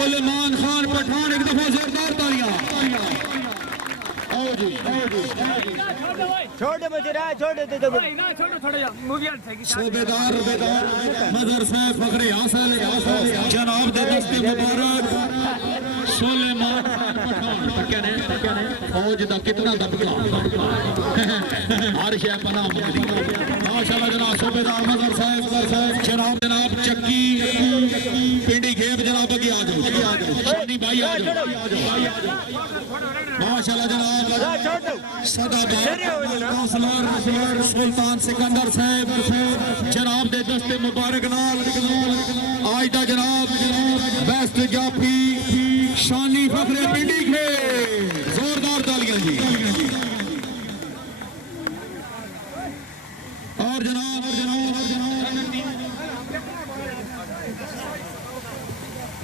सुलेमान खान पठान, एक दफा जोरदार तालियां। छोटे बच्चे रहा छोटे दे दो सूबेदार मजर साहब फखरे हासिल जनाब दे दस्ते मुबारक सुलेमान फौज दा कितना दबका हर शय पनाह मंगदी माशाअल्लाह। जनाब सूबेदार मजर साहब जनाब चक्की पिंडी खेब जनाब अगे आ जाओ शानी भाई आ जाओ माशाअल्लाह। जनाब सदाबार सुल्तान सिकंदर साहब जनाब दे दस्ते मुबारक नाल आज दा जनाब बेस्ट जाफी शानी फखरे पिंडी के जोरदार तालियां जी।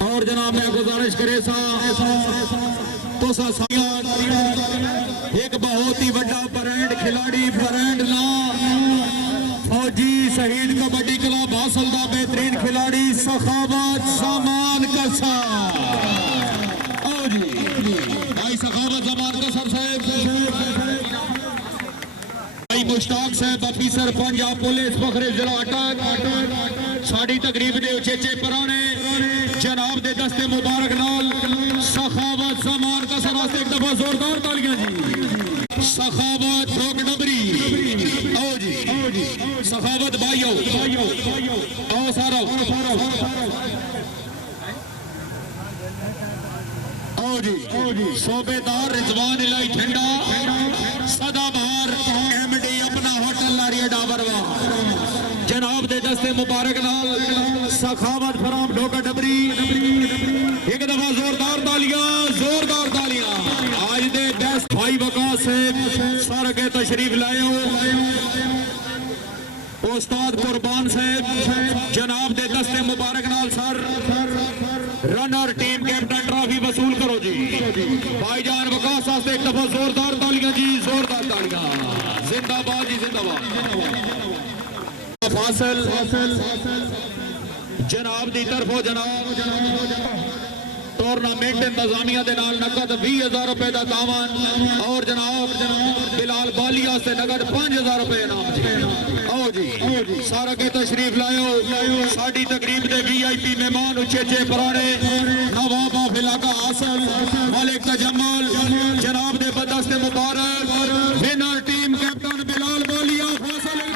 और जनाब मैं गुजारिश करे तो एक बहुत ही बड़ा ब्रांड खिलाड़ी ब्रांड ना फौजी शहीद कबड्डी क्लब हासिल दा बेहतरीन खिलाड़ी सखावत सामान कसर भाई सखावत जमान कसर साहब भाई मुश्ताक साहब ऑफिसर पंजाब पुलिस फखरे जिला अटक साड़ी तकरीब दे उचेचे पराने जनाब दे दस्ते मुबारक नाल सखावत सामान कसर वास्ते एक दफा जोरदार तालियां जी। सखावत रोक डबरी आओ जी सखावत भाइयों आओ सारा आओ जी सूबेदार रिजवान इलाही ठंडा सदाबहार एमडी अपना होटल लारिया डाबरवा जनाब दे दस्ते मुबारक नाल सखावत फराम ढोका डबरी एक दफा जोरदार तालियां आज दे बेस्ट भाई वकास सर के तशरीफ लाए हो उस्ताद कुर्बान साहब जनाब दे दस्ते मुबारक नाल sir runner team captain trophy वसूल करो जी भाईजान वकास वास्ते एक दफा जोरदार तालियां जी जोरदार तालियां जिंदाबाद जी जिंदाबाद। फासिल जनाब की तरफों जनाब टूर्नामेंट इंतजामिया के नाल नकद 20,000 रुपए का दामन और जनाब बिलाल बालिया से नकद 5,000 रुपए इनाम आओ जी सारा के तशरीफ लायो साड़ी तकरीब के VIP मेहमान उचेचे पुराने नवाब ऑफ इलाका हासिल मालिक तजम्मल जनाब दे बदस्ते मुबारक winner team captain Bilal Ballia Faasil एक